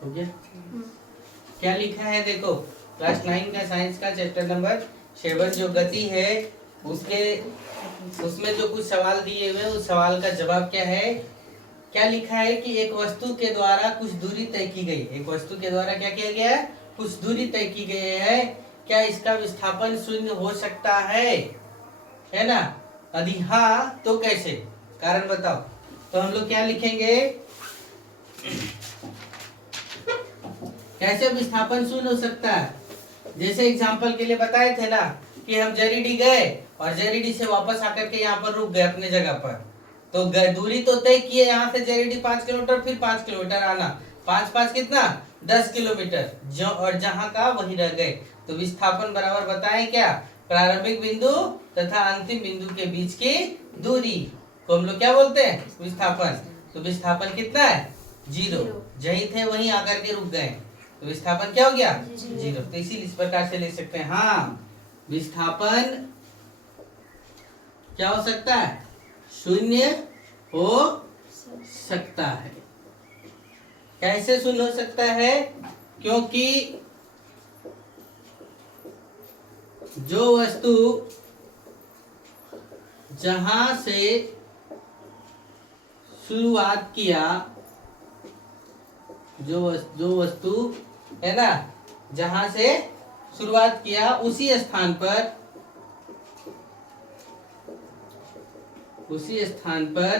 हो गया। क्या लिखा है देखो, क्लास 9 का साइंस का चैप्टर नंबर 7 जो गति है उसके उसमें जो कुछ सवाल दिए हुए उस सवाल का जवाब क्या है। क्या लिखा है कि एक वस्तु के द्वारा कुछ दूरी तय की गई, एक वस्तु के द्वारा क्या किया गया है, कुछ दूरी तय की गई है। क्या इसका विस्थापन शून्य हो सकता है ना? यदि हाँ तो कैसे, कारण बताओ। तो हम लोग क्या लिखेंगे, कैसे विस्थापन शून्य हो सकता है। जैसे एग्जांपल के लिए बताए थे ना कि हम जरीडी गए और जरीडी से वापस आकर के यहाँ पर रुक गए अपने जगह पर, तो दूरी तो तय किए, यहाँ से जरीडी 5 किलोमीटर, फिर 5 किलोमीटर आना, 5 कितना 10 किलोमीटर, जो और जहाँ का वहीं रह गए। तो विस्थापन बराबर बताएं क्या, प्रारंभिक बिंदु तथा अंतिम बिंदु के बीच की दूरी को हम लोग क्या बोलते हैं, विस्थापन। तो विस्थापन कितना है, 0। जहीं थे वहीं आकर के रुक गए, तो विस्थापन क्या हो गया, 0। तो इसीलिए इस प्रकार से लिख सकते हैं, हाँ विस्थापन क्या हो सकता है, शून्य हो सकता है। कैसे शून्य हो सकता है, क्योंकि जो वस्तु जहां से शुरुआत किया, जो वस्तु है ना, जहां से शुरुआत किया उसी स्थान पर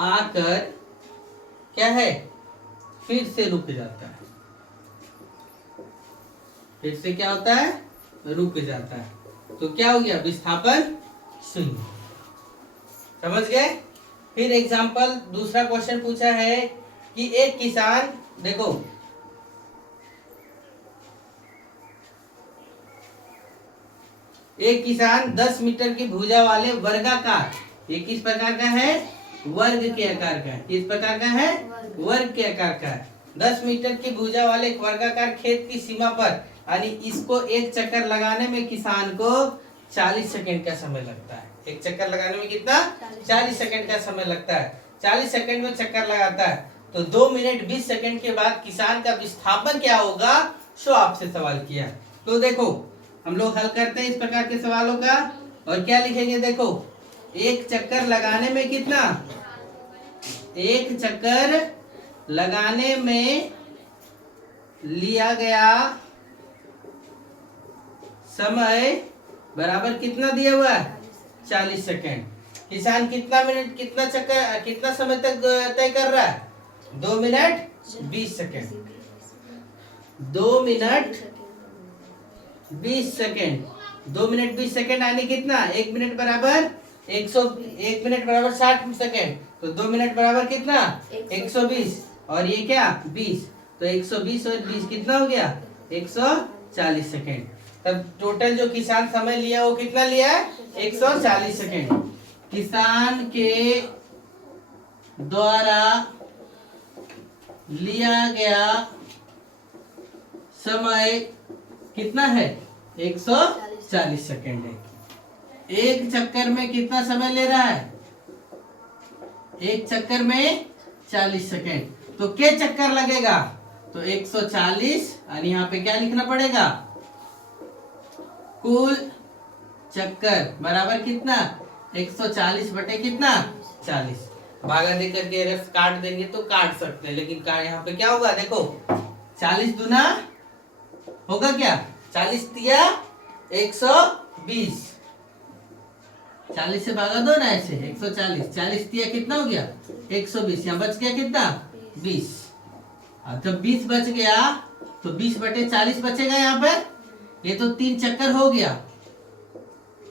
आकर क्या है, फिर से रुक जाता है, फिर से क्या होता है, रुक जाता है। तो क्या हो गया, विस्थापन शून्य। समझ गए। फिर एग्जाम्पल दूसरा क्वेश्चन पूछा है कि एक किसान, देखो एक किसान 10 मीटर की भुजा वाले वर्गाकार, ये किस प्रकार का है, वर्ग के आकार का है, किस प्रकार का है, वर्ग के आकार का है। 10 मीटर की भुजा वाले एक वर्गाकार खेत की सीमा पर, यानी इसको एक चक्कर लगाने में किसान को 40 सेकंड का समय लगता है। एक चक्कर लगाने में कितना, 40 सेकंड का समय लगता है। 40 सेकंड में चक्कर लगाता है, तो 2 मिनट 20 सेकंड के बाद किसान का विस्थापन क्या होगा, सो आपसे सवाल किया। तो देखो हम लोग हल करते हैं इस प्रकार के सवालों का, और क्या लिखेंगे, देखो एक चक्कर लगाने में कितना, एक चक्कर लगाने में लिया गया समय बराबर कितना दिया हुआ है, 40 सेकंड। किसान कितना मिनट, कितना चक्कर, कितना समय तक तय कर रहा है, 2 minute 20 second. 2 minute 20 second, 2 minute 20 second यानी कितना, 1 मिनट बराबर 1 मिनट बराबर 60 सेकंड, तो 2 मिनट बराबर कितना, 120, और ये क्या 20, तो 120 और 20 कितना हो गया, 140 सेकंड। तब टोटल जो किसान समय लिया वो कितना लिया है, 140 सेकंड। किसान के द्वारा लिया गया समय कितना है, 140 सेकंड है। एक चक्कर में कितना समय ले रहा है, एक चक्कर में 40 सेकंड, तो क्या चक्कर लगेगा, तो 140, और यहाँ पे क्या लिखना पड़ेगा, कुल चक्कर बराबर कितना, 140 बटे कितना 40। भागा दे करके रस काट देंगे तो काट सकते हैं, लेकिन यहाँ पे क्या होगा, देखो 40 दूना होगा क्या, 40 दिया 120, 40 से भागा दो ना ऐसे, 140, 40 दिया कितना हो गया 120, यहाँ बच गया कितना 20। जब 20 बच गया तो 20 बटे 40 बचेगा यहाँ पर, ये तो 3 चक्कर हो गया,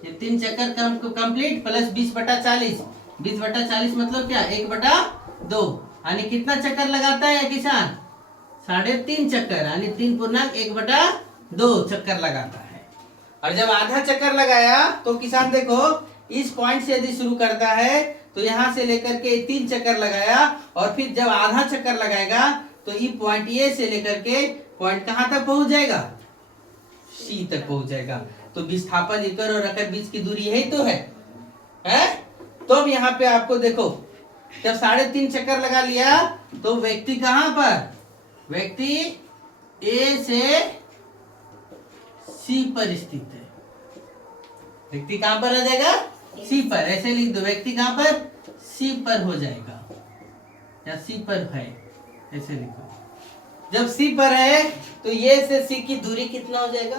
ये 3 चक्कर कंप्लीट, प्लस 20 बटा 40, 20 बटा 40 मतलब क्या, 1/2, यानी कितना चक्कर लगाता है किसान, 3.5 चक्कर, यानी 3 पूर्णांक 1/2 चक्कर लगाता है। और जब आधा चक्कर लगाया तो किसान देखो इस पॉइंट से यदि शुरू करता है तो यहाँ से लेकर के 3 चक्कर लगाया, और फिर जब आधा चक्कर लगाएगा तो ये पॉइंट ए से लेकर के पॉइंट कहाँ तक पहुंच जाएगा, सी तक पहुंच जाएगा। तो विस्थापन इकर और अकर बीच की दूरी यही तो है? तो अब यहाँ पे आपको देखो जब 3.5 चक्कर लगा लिया तो व्यक्ति कहाँ पर, व्यक्ति ए से सी पर स्थित है। व्यक्ति कहां पर हो जाएगा? सी पर। ऐसे लिख दो, व्यक्ति कहां पर? सी पर हो जाएगा या सी पर है, ऐसे लिखो। जब सी पर है तो ये से सी की दूरी कितना हो जाएगा?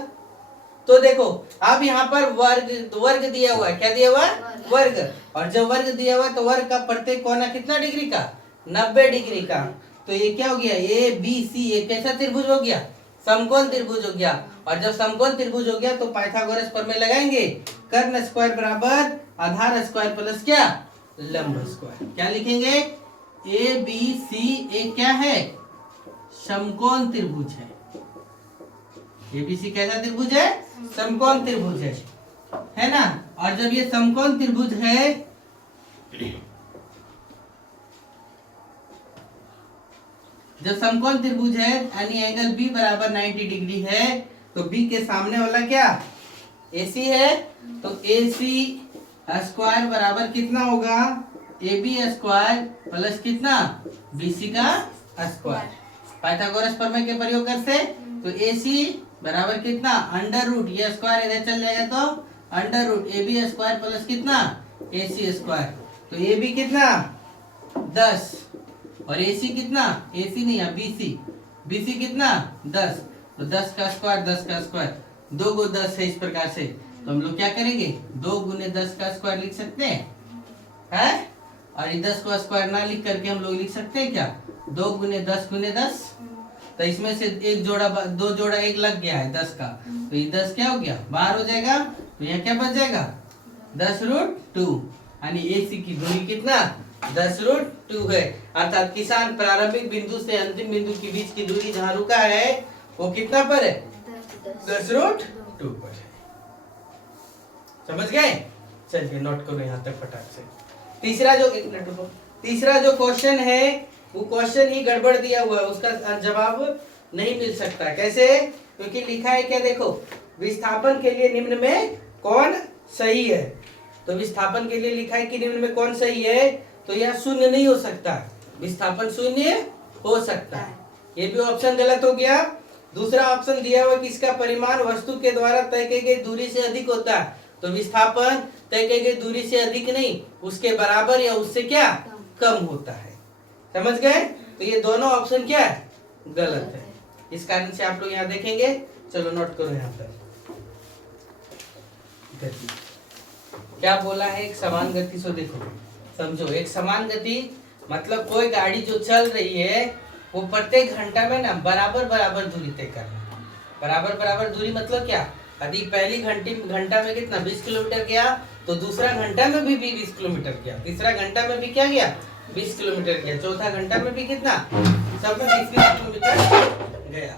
तो देखो अब यहाँ पर वर्ग दिया हुआ है। क्या दिया हुआ है? वर्ग। और जब वर्ग दिया हुआ है तो वर्ग का प्रत्येक कोना कितना डिग्री का? 90 डिग्री का। तो ये क्या हो गया? ए बी सी, ये कैसा त्रिभुज हो गया? समकोण त्रिभुज हो गया। और जब समकोण त्रिभुज हो गया तो पाइथागोरस प्रमेय लगाएंगे, कर्ण स्क्वायर बराबर आधार स्क्वायर प्लस क्या? लंब स्क्वायर। क्या लिखेंगे? ए बी सी एक क्या है? समकोण त्रिभुज है। एबीसी कैसा त्रिभुज है? समकोण त्रिभुज है ना। और जब ये समकोण त्रिभुज है जब समकोण त्रिभुज है यानी एंगल बी बराबर 90 डिग्री है तो बी के सामने वाला क्या? एसी है। तो एसी स्क्वायर बराबर कितना होगा? ए बी स्क्वायर प्लस कितना? बीसी का स्क्वायर। पाइथागोरस प्रमेय के प्रयोग करते तो एसी बराबर कितना? अंडर रूट, ये स्क्वायर इधर चल जाएगा तो under root A B square plus कितना? AC square. तो ए बी कितना? 10 और एसी कितना? एसी नहीं है बीसी, बीसी कितना? 10। तो 10 का स्क्वायर 10 का स्क्वायर 2 गो 10 है। इस प्रकार से तो हम लोग क्या करेंगे? 2 गुने 10 का स्क्वायर लिख सकते हैं और ये 10 को स्क्वायर ना लिख करके हम लोग लिख सकते हैं क्या? 2 गुने 10 तो इसमें से एक जोड़ा 2 जोड़ा 1 लग गया है 10 का, तो ये 10 क्या हो गया? बाहर हो जाएगा। तो यहाँ क्या बच जाएगा? 10√2 यानी एसी की दूरी कितना? 10√2 है। अर्थात किसान प्रारंभिक बिंदु से अंतिम बिंदु के बीच की दूरी जहाँ रुका है वो कितना पर है? 10√2 पर है। समझ गए? चलिए नोट करो यहाँ तक फटाक से। तीसरा जो क्वेश्चन है वो क्वेश्चन ही गड़बड़ दिया हुआ है, उसका जवाब नहीं मिल सकता। कैसे? क्योंकि लिखा है क्या? देखो, विस्थापन के लिए निम्न में कौन सही है। तो विस्थापन के लिए लिखा है कि निम्न में कौन सही है, तो यह शून्य नहीं हो सकता, विस्थापन शून्य हो सकता है। ये भी ऑप्शन गलत हो गया। दूसरा ऑप्शन दिया हुआ कि इसका परिमाण वस्तु के द्वारा तय की गई दूरी से अधिक होता है, तो विस्थापन तय की गई दूरी से अधिक नहीं, उसके बराबर या उससे क्या? कम होता है। समझ गए? तो ये दोनों ऑप्शन क्या है? गलत है। इस कारण से आप लोग यहाँ देखेंगे। चलो नोट करो यहाँ पर गति क्या बोला है? एक समान गति। सो देखो, समझो, एक समान गति मतलब कोई गाड़ी जो चल रही है वो प्रत्येक घंटा में ना बराबर दूरी तय करना। बराबर दूरी मतलब क्या? यदि पहली घंटा में कितना 20 किलोमीटर गया तो दूसरा घंटा में भी 20 किलोमीटर गया, तीसरा घंटा में भी क्या गया? 20 किलोमीटर गया, चौथा घंटा में भी कितना? सब में 20 किलोमीटर गया।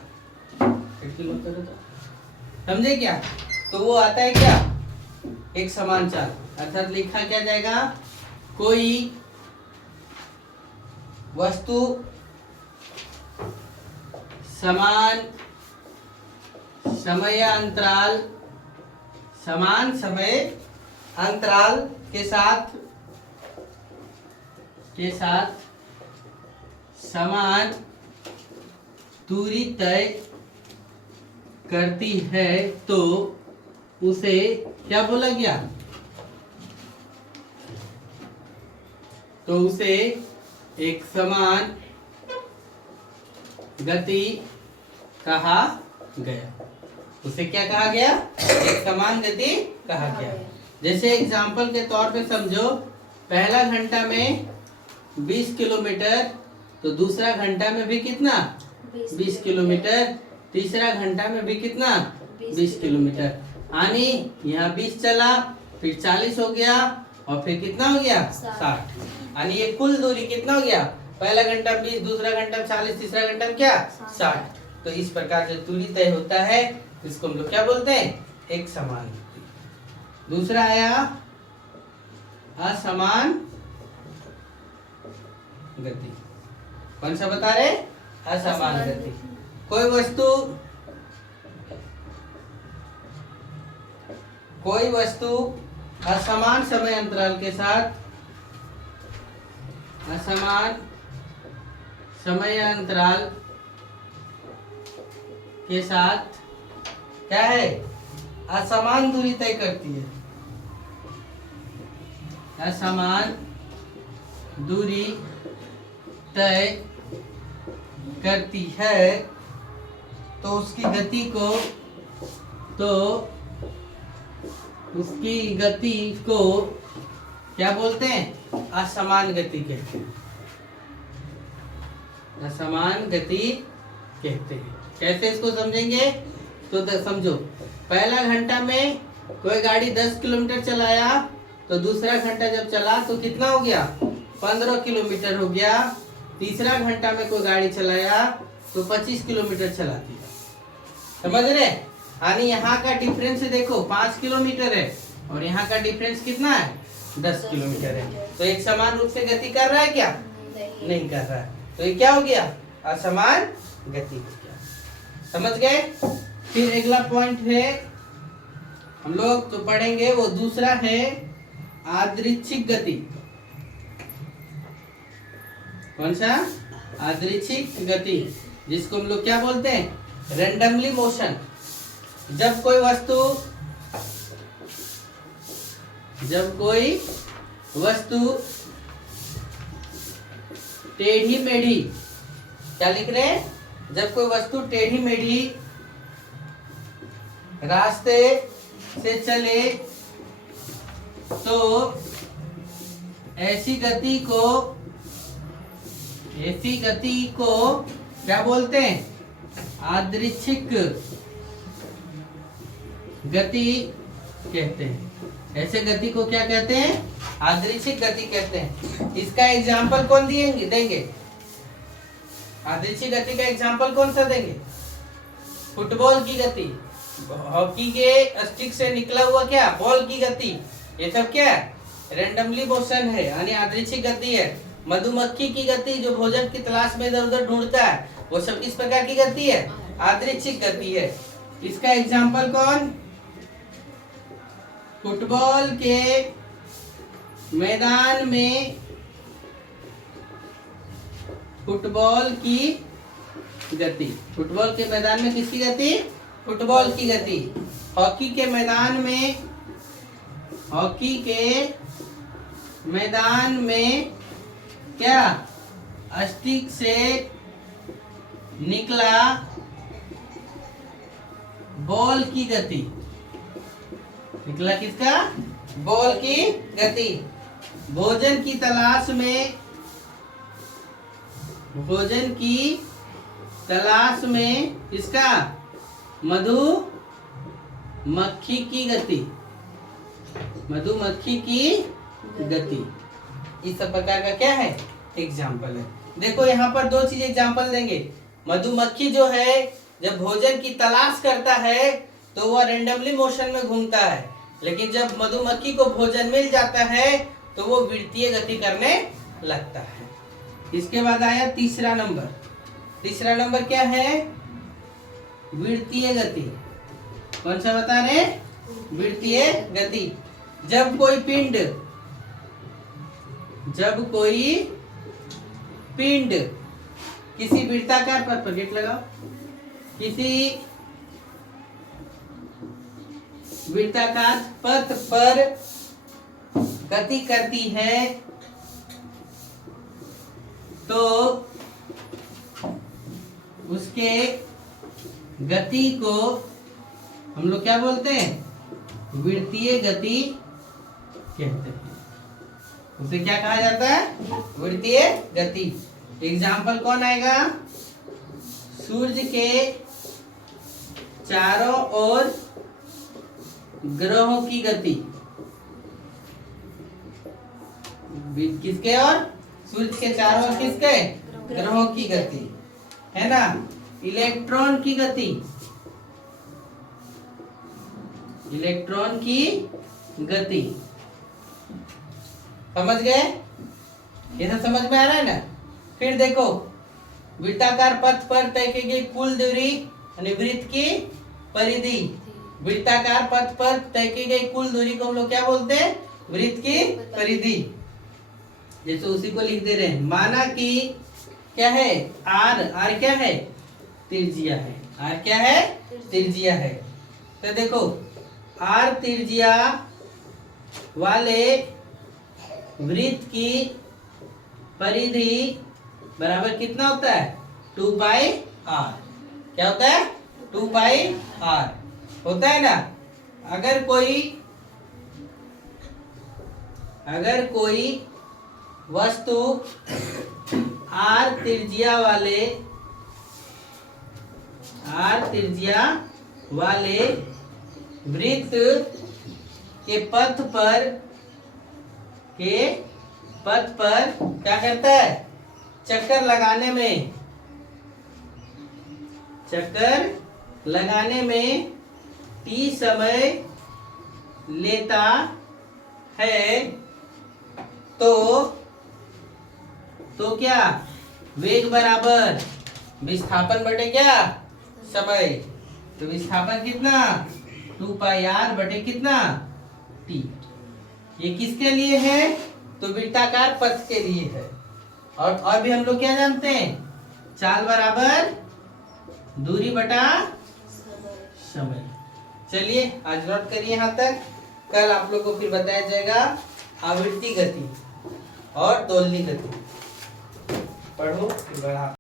समझे क्या? तो वो आता है क्या? एक समान चाल। अर्थात लिखा क्या जाएगा? कोई वस्तु समान समय अंतराल के साथ समान दूरी तय करती है तो उसे क्या बोला गया? तो उसे एक समान गति कहा गया। उसे क्या कहा गया? एक समान गति कहा गया। जैसे एग्जाम्पल के तौर पे समझो, पहला घंटा में 20 किलोमीटर तो दूसरा घंटा में भी कितना? 20 किलोमीटर, तीसरा घंटा में भी कितना? 20 किलोमीटर। यानी यहाँ 20 चला, फिर 40 हो गया और फिर कितना हो गया? 60। यानी ये कुल दूरी कितना हो गया? पहला घंटा 20, दूसरा घंटा 40, तीसरा घंटा क्या? 60। तो इस प्रकार जो दूरी तय होता है इसको हम लोग क्या बोलते हैं? एक समान गति। दूसरा आया असमान गति। कौन सा बता रहे? असमान गति। कोई वस्तु असमान समय अंतराल के साथ के साथ क्या है, असमान दूरी तय करती है। असमान दूरी तय करती है तो उसकी गति को क्या बोलते हैं, असमान गति कहते हैं। असमान गति कहते हैं। कैसे इसको समझेंगे तो समझो, पहला घंटा में कोई गाड़ी 10 किलोमीटर चलाया तो दूसरा घंटा जब चला तो कितना हो गया, 15 किलोमीटर हो गया। तीसरा घंटा में कोई गाड़ी चलाया तो 25 किलोमीटर चलाती है। समझ रहे? यानी यहाँ का डिफरेंस देखो 5 किलोमीटर है और यहाँ का डिफरेंस कितना है, 10 किलोमीटर है। तो एक समान रूप से गति कर रहा है क्या, नहीं कर रहा है। तो ये क्या हो गया, असमान गति हो गया। समझ गए? फिर अगला पॉइंट है हम लोग जो पढ़ेंगे वो दूसरा है यादृच्छिक गति। कौन सा, यादृच्छिक गति, जिसको हम लोग क्या बोलते हैं, रैंडमली मोशन। जब कोई वस्तु टेढ़ी मेढ़ी, क्या लिख रहे हैं, जब कोई वस्तु टेढ़ी मेढ़ी रास्ते से चले तो ऐसी गति को क्या बोलते हैं, यादृच्छिक गति कहते हैं। ऐसे गति को क्या कहते हैं, यादृच्छिक गति कहते हैं। इसका एग्जाम्पल कौन देंगे, यादृच्छिक गति का एग्जाम्पल कौन सा देंगे, फुटबॉल की गति, हॉकी के स्टिक से निकला हुआ क्या, बॉल की गति, ये सब क्या है, रैंडमली मोशन है, यानी यादृच्छिक गति है। मधुमक्खी की गति जो भोजन की तलाश में इधर उधर ढूंढता है, वो सब किस प्रकार की गति है, यादृच्छिक गति है। इसका एग्जाम्पल कौन, फुटबॉल के मैदान में फुटबॉल की गति, फुटबॉल के मैदान में किसकी गति, फुटबॉल की गति। हॉकी के मैदान में क्या, स्टिक से निकला बॉल की गति, निकला किसका, बॉल की गति। भोजन की तलाश में इसका मधुमक्खी की गति। इस प्रकार का क्या है, एग्जाम्पल है। देखो यहाँ पर दो चीज एग्जाम्पल देंगे। मधुमक्खी जो है जब भोजन की तलाश करता है तो वह रैंडमली मोशन में घूमता है, लेकिन जब मधुमक्खी को भोजन मिल जाता है तो वो वृत्तीय गति करने लगता है। इसके बाद आया तीसरा नंबर। तीसरा नंबर क्या है, वृत्तीय गति। कौन सा बता रहे, वृत्तीय गति। जब कोई पिंड किसी वृत्ताकार पथ पर, गेट लगाओ, किसी वृत्ताकार पथ पर गति करती है तो उसके गति को हम लोग क्या बोलते हैं, वृत्तीय गति कहते हैं। उसे क्या कहा जाता है, वृत्तीय गति। एग्जाम्पल कौन आएगा, सूर्य के चारों ओर ग्रहों की गति। किसके और, सूर्य के चारों ओर किसके, ग्रहों की गति, है ना। इलेक्ट्रॉन की गति, इलेक्ट्रॉन की गति। समझ गए, ये सब समझ में आ रहा है ना। फिर देखो, वृत्ताकार पथ पर तय की गई कुल दूरी यानी वृत्त की परिधि। वृत्ताकार पथ पर तय की गई कुल दूरी को हम लोग क्या बोलते हैं, वृत्त की परिधि। जैसे उसी को लिख दे रहे हैं। माना कि क्या है, आर क्या है, त्रिज्या है। आर क्या है? त्रिज्या है। तो देखो आर त्रिज्या वाले वृत्त की परिधि बराबर कितना होता है? 2 पाई आर। क्या होता है? 2 पाई आर होता है ना। अगर कोई वस्तु आर त्रिज्या वाले वृत्त के पथ पर क्या करता है? चक्कर लगाने में t समय लेता है तो क्या? वेग बराबर विस्थापन बटे क्या? समय। तो विस्थापन कितना? 2 पाई आर बटे कितना? t। ये किसके लिए है? तो वृत्ताकार पथ के लिए है। और भी हम लोग क्या जानते हैं? चाल बराबर दूरी बटा समय। चलिए आज नोट करिए यहाँ तक। कल आप लोग को फिर बताया जाएगा आवर्ती गति और दोलनी गति। पढ़ो फिर बढ़ा।